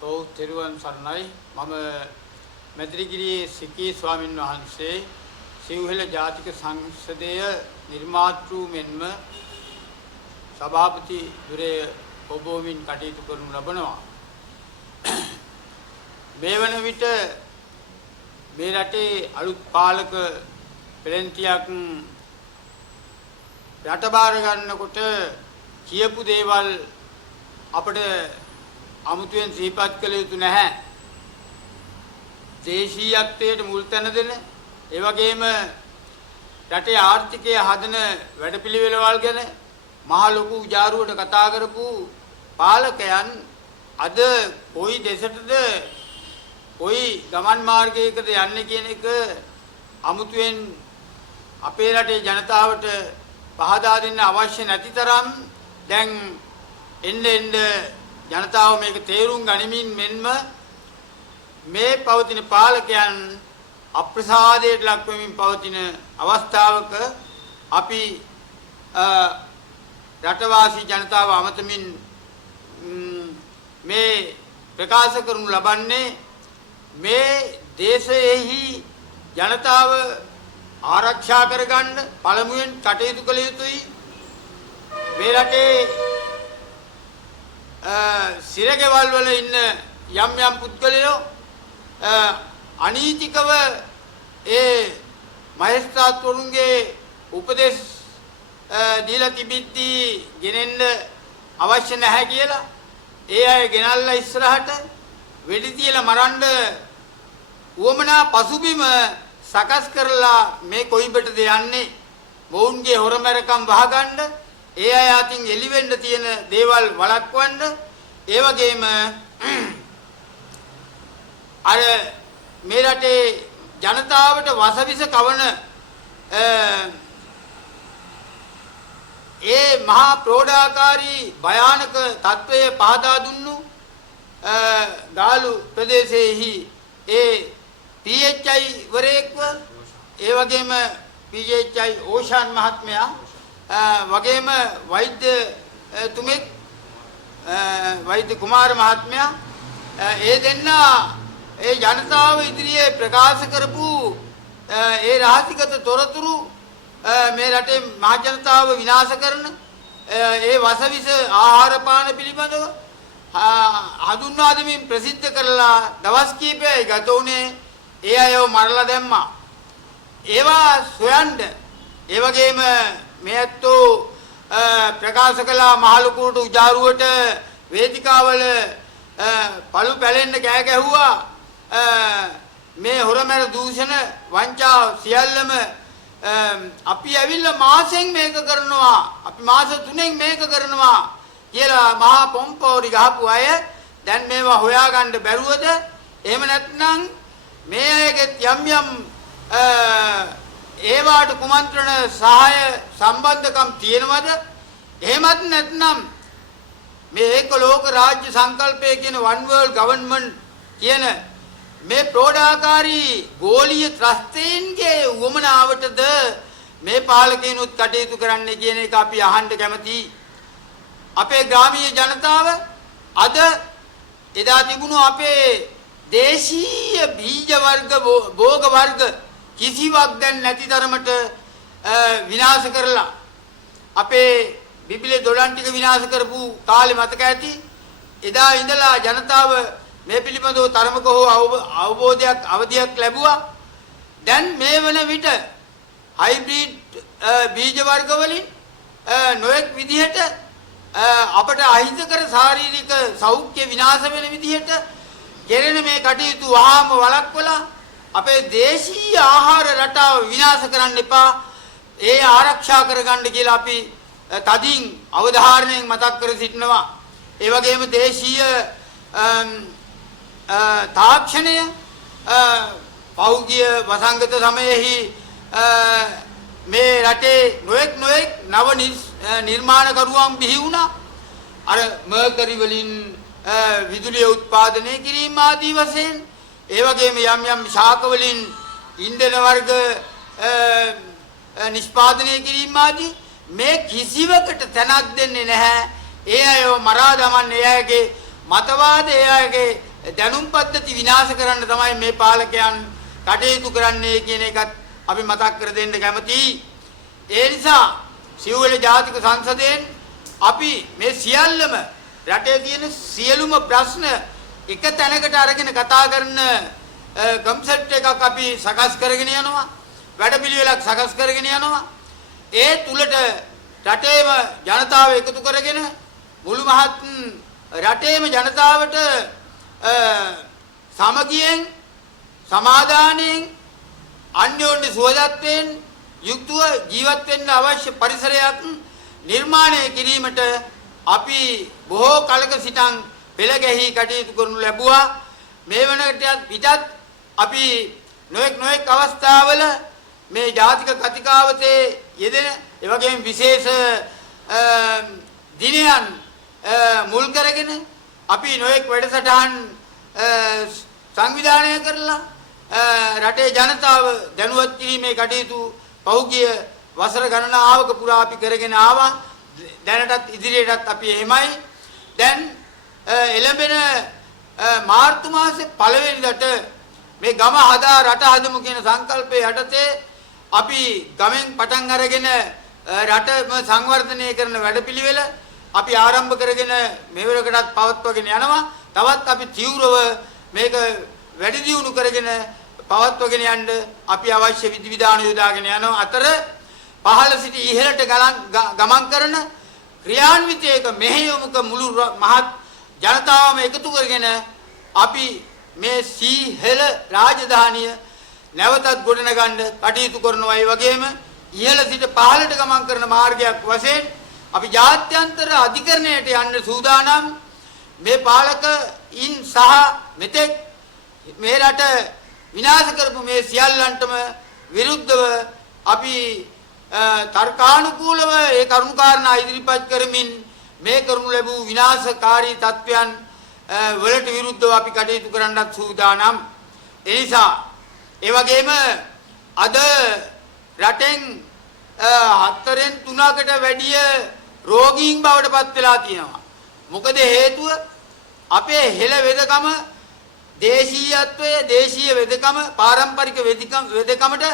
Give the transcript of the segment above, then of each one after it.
ඔව් තෙරුවන් සරණයි. මම මැදිරිගිරියේ සිකී ස්වාමින් වහන්සේ සිව්හෙළ ජාතික සංසදයේ නිර්මාතෘ මෙන්ම සභාපති ධුරයේ ඔබෝමින් කටයුතු කරනු ලබනවා. මේ වන විට මේ රටේ අලුත් පාලක පෙරන්තියක් රටබාර ගන්නකොට කියපු දේවල් අපිට අමුතුවෙන් සිහිපත් කළ යුතු නැහැ. දේශීයත්වයට මුල් තැන දෙන, ඒ වගේම රටේ ආර්ථිකය හදන වැඩපිළිවෙළවල් ගැන මහ ලොකු උජාරුවට කතා කරපු පාලකයන් අද කොයි දෙසටද කොයි ගමන් මාර්ගයකද යන්නේ කියන එක අමුතුවෙන් අපේ රටේ ජනතාවට පහදා දෙන්න අවශ්‍ය නැති තරම් දැන් එන්න ජනතාව මේක තේරුම් ගනිමින් මෙන්ම මේ පවතින පාලකයන් අප්‍රසාදයට ලක් වෙමින් පවතින අවස්ථාවක අපි රටවාසී ජනතාව අමතමින් මේ ප්‍රකාශ කරනු ලබන්නේ මේ දේශයේහි ජනතාව ආරක්ෂා කරගන්න පළමුවෙන් කටයුතු කළ යුතුයි. මේ රටේ සිරගෙවල් වල ඉන්න යම් පුද්ගලයෝ අනීතිකව ඒ මහේස්ත්‍රාත්වරුන්ගේ උපදේශ දීලා තිබිද්දී ගෙනෙන්න අවශ්‍ය නැහැ කියලා ඒ අය ගෙනල්ලා ඉස්සරහට වෙඩි තියලා මරන්න උවමනා පසුබිම සකස් කරලා මේ කොයිබටද යන්නේ මොවුන්ගේ හොරමරකම් වහගන්න ඒ අය අතින් එළිවෙන්න තියෙන දේවල් වළක්වන්න ඒ වගේම අර මේ රටේ ජනතාවට වසවිස කවන ඒ මහා ප්‍රෝඩාකාරී භයානක තත්වයේ පහදා දුන්නු ගාලු ප්‍රදේශයේහි ඒ PHI වරේක්ව ඒ වගේම PHI ඕෂාන් මහත්මයා වගේම වෛද්‍ය තුමෙක් වෛද්‍ය කුමාර මහත්මයා ඒ දෙන්නා ඒ ජනතාව ඉදිරියේ ප්‍රකාශ කරපු ඒ රහසිගත තොරතුරු මේ රටේ මහ ජනතාව විනාශ කරන ඒ වසවිස ආහාර පාන පිළිබඳව හඳුන්වා දෙමින් ප්‍රසිද්ධ කරලා දවස් කිහිපයයි ගත වුණේ ඒ අයව මරලා දැම්මා. ඒවා සොයන්න ඒ වගේම මේ ඇත්තෝ ප්‍රකාශ කළා මහලුකුට උජාරුවට වේදිකාවල පළු පැලෙන්න කෑ ගැහුවා. මේ හොරමැර දූෂණ වංචා සියල්ලම අපි ඇවිල්ලා මාසෙන් මේක කරනවා, අපි මාස 3න් මේක කරනවා කියලා මහා පොම්පෝරි ගහපු අය දැන් මේවා හොයාගන්න බැරුවද? එහෙම නැත්නම් මේ අයගේ යම් ඒවාට කුමන්ත්‍රණ සහාය සම්බන්ධකම් තියෙනවද? එහෙමත් නැත්නම් මේ ඒක ලෝක රාජ්‍ය සංකල්පය කියන one world government කියන මේ ප්‍රෝඩාකාරී ගෝලීය ත්‍රස්තයන්ගේ උවමනාවටද මේ පාලකයන්ුත් කටයුතු කරන්න කියන එක අපි අහන්න කැමතියි. අපේ ග්‍රාමීය ජනතාව අද එදා තිබුණු අපේ දේශීය බීජ වර්ග භෝග වර්ග කිසිවක් දැන් නැති තරමට විනාශ කරලා අපේ බිබිලේ දොඩම් ටික විනාශ කරපු කාලේ මතක ඇති. එදා ඉඳලා ජනතාව මේ පිළිබඳව තරමක හෝ අවබෝධයක් අවධියක් ලැබුවා. දැන් මේ වන විට හයිබ්‍රිඩ් බීජ වර්ග වලින් නොඑක් විදිහට අපට අහිතකර ශාරීරික සෞඛ්‍ය විනාශ වෙන විදිහට කෙරෙන මේ කටයුතු වහාම වළක්වලා අපේ දේශීය ආහාර රටාව විනාශ කරන්න එපා. ඒ ආරක්ෂා කරගන්න කියලා අපි තදින් අවධාරණයෙන් මතක් කර සිටිනවා. ඒ වගේම දේශීය තාක්ෂණය පෞද්ගලික වසංගත සමයෙහි මේ රටේ නොඑක් නව නිර්මාණකරුවන් බිහි වුණා. අර මර්කරි වලින් විදුලිය උත්පාදනය කිරීම ආදී වශයෙන් ඒ වගේම යම් ශාක වලින් ඉන්ධන වර්ග නිෂ්පාදනය කිරීම ආදී මේ කිසිවකට තැනක් දෙන්නේ නැහැ. ඒ අයව මරා දමන්නේ ඒ අයගේ මතවාද, ඒ අයගේ දැනුම් පද්ධති විනාශ කරන්න තමයි මේ පාලකයන් කටයුතු කරන්නේ කියන එකත් අපි මතක් කර දෙන්න කැමතියි. ඒ නිසා සිව්වැල ජාතික සංසදයෙන් අපි මේ සියල්ලම රටේ තියෙන සියලුම ප්‍රශ්න එක තැනකට අරගෙන කතා කරන කන්සෙප්ට් එකක් අපි සකස් කරගෙන යනවා. වැඩපිළිවෙලක් සකස් කරගෙන යනවා. ඒ තුලට රටේම ජනතාව එකතු කරගෙන මුළු මහත් රටේම ජනතාවට සමගියෙන් සමාදානයෙන් අන්‍යෝන්‍ය සුවදත්වයෙන් යුක්තව ජීවත් වෙන්න අවශ්‍ය පරිසරයක් නිර්මාණය කිරීමට අපි බොහෝ කලක සිටන් පෙළ ගැහි කටයුතු කරනු ලැබුවා. මේ වනකටත් පිටත් අපි නොඑක් අවස්ථාවල මේ ජාතික කතිකාවතේ යෙදෙන ඒ වගේම විශේෂ දිනයන් මුල් කරගෙන අපි නොඑක් වැඩසටහන් සංවිධානය කරලා රටේ ජනතාව දැනුවත් කිරීමේ කටයුතු පහුගිය වසර ගණනාවක පුරා අපි කරගෙන ආවා. දැනටත් ඉදිරියටත් අපි එහෙමයි. දැන් එළඹෙන මාර්තු මාසේ පළවෙනිදට මේ ගම හදා රට හදමු කියන සංකල්පය යටතේ අපි ගමෙන් පටන් අරගෙන රටම සංවර්ධනය කරන වැඩපිළිවෙල අපි ආරම්භ කරගෙන මෙවරකටත් පවත්වාගෙන යනවා. තවත් අපි තීව්‍රව මේක වැඩි දියුණු කරගෙන පවත්වාගෙන යන්න අපි අවශ්‍ය විධිවිධාන යොදාගෙන යනවා. අතර පහළ සිට ඉහළට ගමන් කරන ක්‍රියාන්විතයක මෙහෙයුමක මුළු මහත් ජනතාවම එකතු කරගෙන අපි මේ සීහෙල රාජධානිය නැවතත් ගොඩනගන්න කටයුතු කරනවා. ඒ වගේම ඉහළ සිට පහළට ගමන් කරන මාර්ගයක් වශයෙන් අපි ජාත්‍යන්තර අධිකරණයට යන්න සූදානම්. මේ පාලකයින් සහ මෙතෙක් මේ රට විනාශ කරපු මේ සියල්ලන්ටම විරුද්ධව අපි තර්කානුකූලව ඒ කරුණු කාරණා ඉදිරිපත් කරමින් මේ කරනු ලැබූ විනාශකාරී තත්වයන් වලට විරුද්ධව අපි කටයුතු කරන්නත් සූදානම්. ඒ නිසා ඒ වගේම අද රටෙන් 4න් 3කට වැඩිය රෝගීන් බවට පත් වෙලා තියෙනවා. මොකද හේතුව අපේ හෙළ වෙදකම දේශීයත්වය දේශීය වෙදකම පාරම්පරික වෙදකමට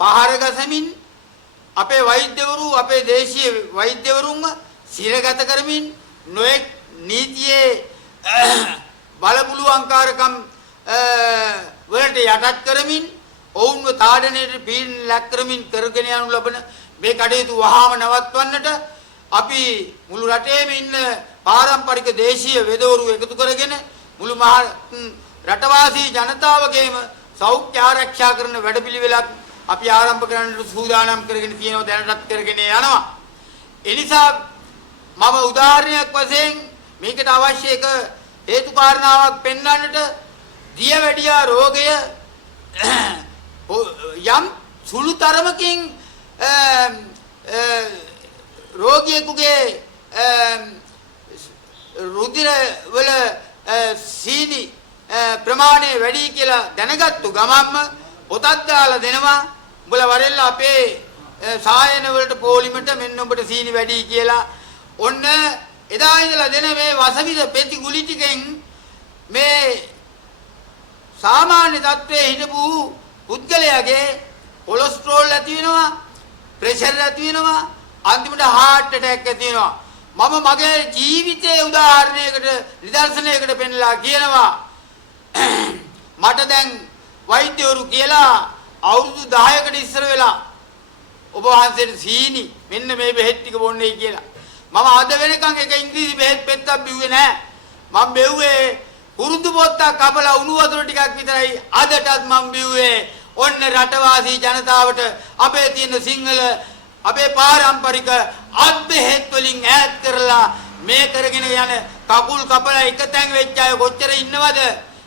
පහර ගසමින් අපේ වෛද්‍යවරු අපේ දේශීය වෛද්‍යවරුන්ව සිරගත කරමින් නොඑක් නීතියේ බලපුලුවන්කාරකම් වලට යටත් කරමින් ඔවුන්ව තාඩනයට පීඩන ලක් කරමින් කරගෙන යනු ලබන මේ කටයුතු වහාම නවත්වන්නට අපි මුළු රටේම ඉන්න පාරම්පරික දේශීය වෙදවරු එකතු කරගෙන මුළු මහ රටවාසී ජනතාවගේම සෞඛ්‍ය ආරක්ෂා කරන වැඩපිළිවෙලක් අපි ආරම්භ කරන්නට සූදානම් කරගෙන තියෙනවා. දැනටත් කරගෙන යනවා. ඒ නිසා මම උදාහරණයක් වශයෙන් මේකට අවශ්‍ය එක හේතු කාරණාවක් පෙන්වන්නට දියවැඩියා රෝගය යම් සුළු තරමකින් රෝගියෙකුගේ රුධිර වල සීනි ප්‍රමාණය වැඩි කියලා දැනගත්තු ගමන්ම පොතක් දාලා දෙනවා. උඹලා වරෙල්ලා අපේ සායන වලට පොලිමට මෙන්න උඹට සීනි වැඩි කියලා. ඔන්න එදා ඉඳලා දෙන මේ වසවිද පෙති ගුලි ටිකෙන් මේ සාමාන්‍ය තත්ත්වයේ හිටපු පුද්ගලයාගේ කොලෙස්ටරෝල් ඇති වෙනවා, ප්‍රෙෂර් ඇති වෙනවා, අන්තිමට heart attack ඇති වෙනවා. මම මගේ ජීවිතයේ උදාහරණයකට නිදර්ශනයකට පෙන්නලා කියනවා මට දැන් වෛද්‍යවරු කියලා අවුරුදු 10කට ඉස්සර වෙලා ඔබ වහන්සේට සීනි මෙන්න මේ බෙහෙත් ටික බොන්නයි කියලා. මම අද වෙනකන් එක ඉංග්‍රීසි බෙහෙත් පෙත්තක් බිව්වේ නැහැ. මම බෙව්වේ කුරුඳු පොත්තක් කපලා උණු වතුර ටිකක් විතරයි. අදටත් මම බිව්වේ ඔන්න රටවාසී ජනතාවට අපේ තියෙන සිංහල අපේ පාරම්පරික අත් බෙහෙත් වලින් ඈත් කරලා මේ කරගෙන යන කකුල් කපලා එක තැන් වෙච්ච අය කොච්චර ඉන්නවද?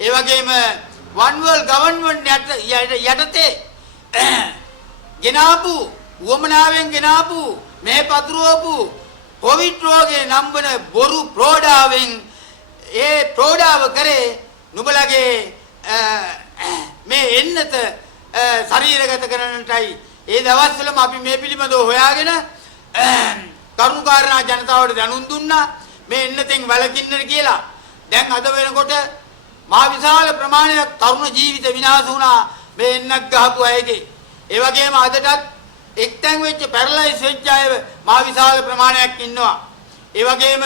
ඒ වගේම one world government යටතේ ගෙනාපු වමනාවෙන් ගෙනාපු මේ පතුරවපු කොවිඩ් රෝගේ නම් වන බොරු ප්‍රෝඩාවෙන් ඒ ප්‍රෝඩාව කරේ නුඹලගේ මේ එන්නත ශරීරගත කරන්නටයි. ඒ දවස්වලම අපි මේ පිළිබඳව හොයාගෙන කරුණාකාරණා ජනතාවට දැනුම් දුන්නා මේ එන්නතෙන් වැළකින්න කියලා. දැන් අද වෙනකොට මහ විශාල ප්‍රමාණයක් තරුණ ජීවිත විනාශ වුණා මේ එන්නක් ගහපු අයගේ. ඒ වගේම අදටත් එක්තැන් වෙච්ච පැරලයිස් වෙච්ච අය මහ විශාල ප්‍රමාණයක් ඉන්නවා. ඒ වගේම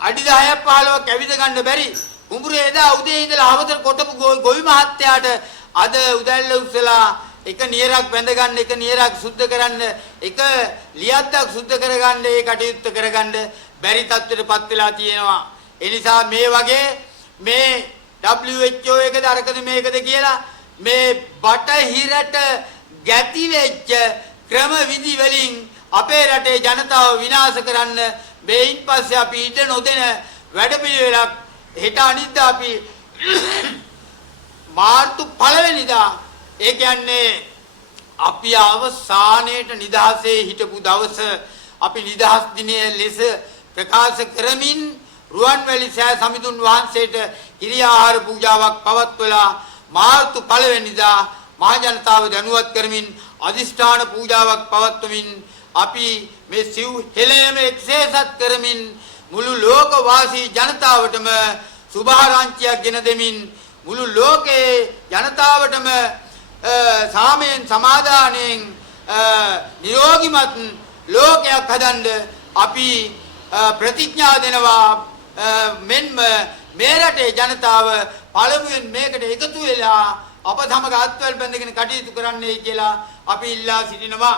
අඩි 10ක් 15ක් ඇවිද ගන්න බැරි කුඹුරේ එදා උදේ ඉඳලා හවතර කොටපු ගොවි මහත්තයාට අද උදැල්ල උස්සලා එක නියරක් බැඳ ගන්න, එක නියරක් සුද්ධ කරන්න, එක ලියද්දක් සුද්ධ කරගන්න, ඒ කටයුත්ත කරගන්න බැරි තත්ත්වයටපත් වෙලා තියෙනවා. ඒ නිසා මේ වගේ මේ WHO එකද අරකද මේකද කියලා මේ බටහිරට ගැති වෙච්ච ක්‍රම විදි වලින් අපේ රටේ ජනතාව විනාශ කරන්න මේයින් පස්සේ අපි ඉඩ නොදෙන වැඩපිළිවෙලක් හෙට අනිද්දා අපි මාර්තු 1 වෙනිදා ඒ කියන්නේ අපි අවසානයේට නිදහසේ හිටපු දවස අපි නිදහස් දිනය ලෙස ප්‍රකාශ කරමින් රුවන්වැලි සෑ සමිඳුන් වහන්සේට කිරි ආහාර පූජාවක් පවත්වලා මාර්තු 1 වෙනිදා මහ ජනතාව දැනුවත් කරමින් අදිෂ්ඨාන පූජාවක් පවත්වමින් අපි මේ සිව් හෙළයම එක්සේසත් කරමින් මුළු ලෝක වාසී ජනතාවටම සුභාරංචියක් ගෙන දෙමින් මුළු ලෝකේ ජනතාවටම සාමයෙන් සමාදානයෙන් නිරෝගිමත් ලෝකයක් හදන්න අපි ප්‍රතිඥා දෙනවා. මෙන්ම මේ රටේ ජනතාව පළමුවෙන් මේකට එකතු වෙලා අප සමග අත්වැල් බැඳගෙන කටයුතු කරන්නයි කියලා අපි ඉල්ලා සිටිනවා.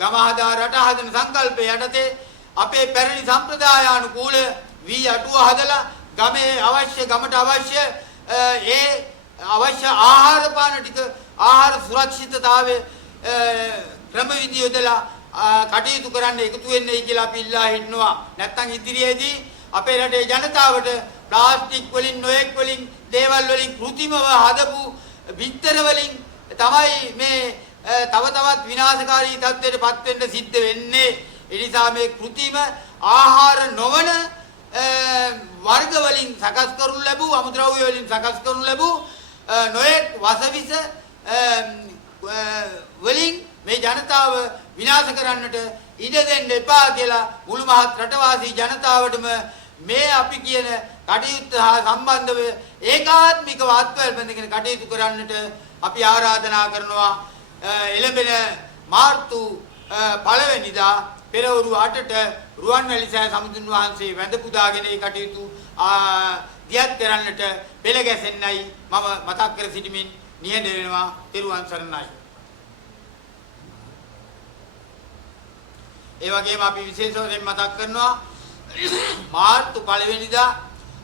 ගම හදා රට හදන සංකල්පය යටතේ අපේ පැරණි සම්ප්‍රදායානුකූල වී අටුව හදලා ගමේ අවශ්‍ය ගමට අවශ්‍ය ඒ අවශ්‍ය ආහාර පාන ටික ආහාර සුරක්ෂිතතාවයේ ක්‍රම විදි යොදලා කටයුතු කරන්න එකතු වෙන්නයි කියලා අපි ඉල්ලා හිටනවා. නැත්නම් ඉදිරියේදී අපේ රටේ ජනතාවට ප්ලාස්ටික් වලින් නොයෙක් වලින් දේවල් වලින් કૃතිමව හදපු බිත්තර වලින් තමයි මේ තව තවත් විනාශකාරී තත්ත්වයටපත් වෙන්න සිද්ධ වෙන්නේ. ඒ නිසා මේ કૃතිම ආහාර නොවන වර්ග වලින් සකස් කරනු ලැබූ අමුද්‍රව්‍ය වලින් සකස් කරනු ලැබූ නොයෙක් වසවිස වලින් මේ ජනතාව විනාශ කරන්නට ඉඩ දෙන්න එපා කියලා මුළු මහත් රටවාසී ජනතාවටම මේ අපි කියන කටයුත්ත හා සම්බන්ධව ඒකාත්මිකව අත්වැල් බැඳගෙන කටයුතු කරන්නට අපි ආරාධනා කරනවා. එළඹෙන මාර්තු 1 වෙනිදා පෙරවරු 8ට රුවන්වැලි සෑ සමිඳුන් වහන්සේ වැඳ පුදාගෙන ඒ කටයුතු දියත් කරන්නට පෙළ ගැසෙන්නයි මම මතක් කර සිටිමින් නිහඬ වෙනවා. ත්‍රිවන් සරණයි. ඒ වගේම අපි විශේෂයෙන් මතක් කරනවා මාර්තු 1 වෙනිදා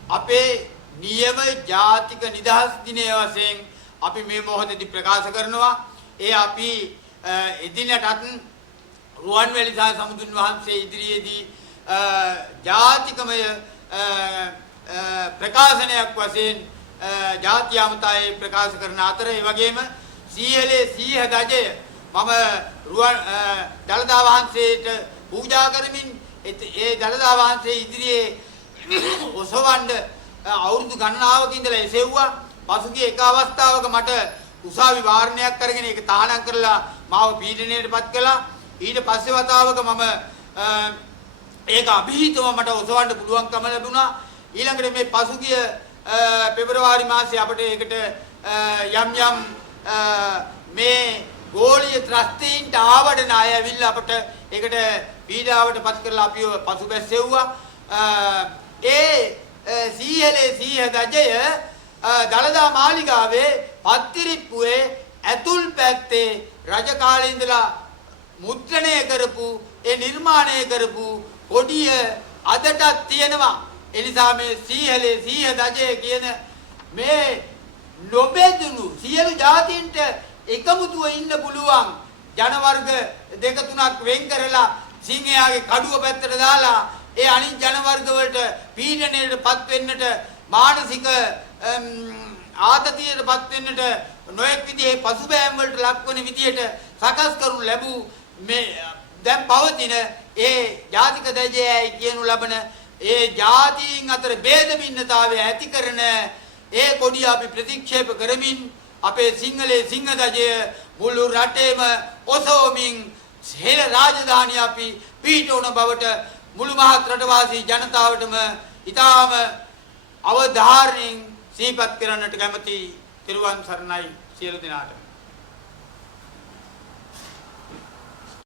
අපේ නියම ජාතික නිදහස් දිනය වශයෙන් අපි මේ මොහොතේදී ප්‍රකාශ කරනවා. ඒ අපි එදිනටත් රුවන්වැලි සෑ සමිඳුන් වහන්සේ ඉදිරියේදී ජාතිකමය ප්‍රකාශනයක් වශයෙන් ජාතිය අමතයේ ප්‍රකාශ කරන අතර ඒ වගේම සීහලේ සීහ ගජය මම රුවන් දළදා වහන්සේට පූජා කරමින් ඒ දළදා වහන්සේ ඉදිරියේ ඔසවන්න අවුරුදු ගණනාවක ඉඳලා එසෙව්වා. පසුගිය එක අවස්ථාවක මට උසාවි වාරණයක් කරගෙන ඒක තහනම් කරලා මාව පීඩනයටපත් කළා. ඊට පස්සේ වතාවක මම ඒක අභීතව මට ඔසවන්න පුළුවන්කම ලැබුණා. ඊළඟට මේ පසුගිය පෙබරවාරි මාසයේ අපිට ඒකට යම් යම් මේ ගෝලීය ත්‍රස්තීන්ට ආවඩන අය ඇවිල්ලා අපිට ඒකට පීඩාවට පත් කරලා අපිව පසුබැස්සෙව්වා. ඒ සීහලේ සීහ ගජය දළදා මාලිගාවේ පත්තිරිප්පුවේ ඇතුල් පැත්තේ රජ කාලේ ඉඳලා මුද්‍රණය කරපු ඒ නිර්මාණය කරපු කොඩිය අදටත් තියෙනවා. ඒ නිසා මේ සීහලේ සීහ ගජය කියන මේ නොබෙදුණු සියලු ජාතීන්ට එකමුතුව ඉන්න පුළුවන් ජන වර්ග දෙක තුනක් වෙන් කරලා සිංහයාගේ කඩුව පැත්තට දාලා ඒ අනිත් ජන වර්ග වලට පීඩනයටපත් වෙන්නට මානසික ආතතියටපත් වෙන්නට නොයෙක් විදිහේ පසුබෑම් වලට ලක්වන විදිහට සකස් කරනු ලැබූ මේ දැන් පවතින ඒ ජාතික දජයයි කියනු ලබන ඒ ජාතීන් අතර ભેද භින්නතාවය ඇති කරන ඒ කොඩිය අපි ප්‍රතික්ෂේප කරමින් අපේ සිංහලේ සිංහ දජය මුළු රටේම ඔසවමින් හෙළ රාජධානිය අපි පිහිටවන බවට මුළු මහත් රටවාසී ජනතාවටම ඊටාම අවධාරණයෙන් සිහිපත් කරන්නට කැමති තිරුවන් සරණයි සියලු දෙනාටම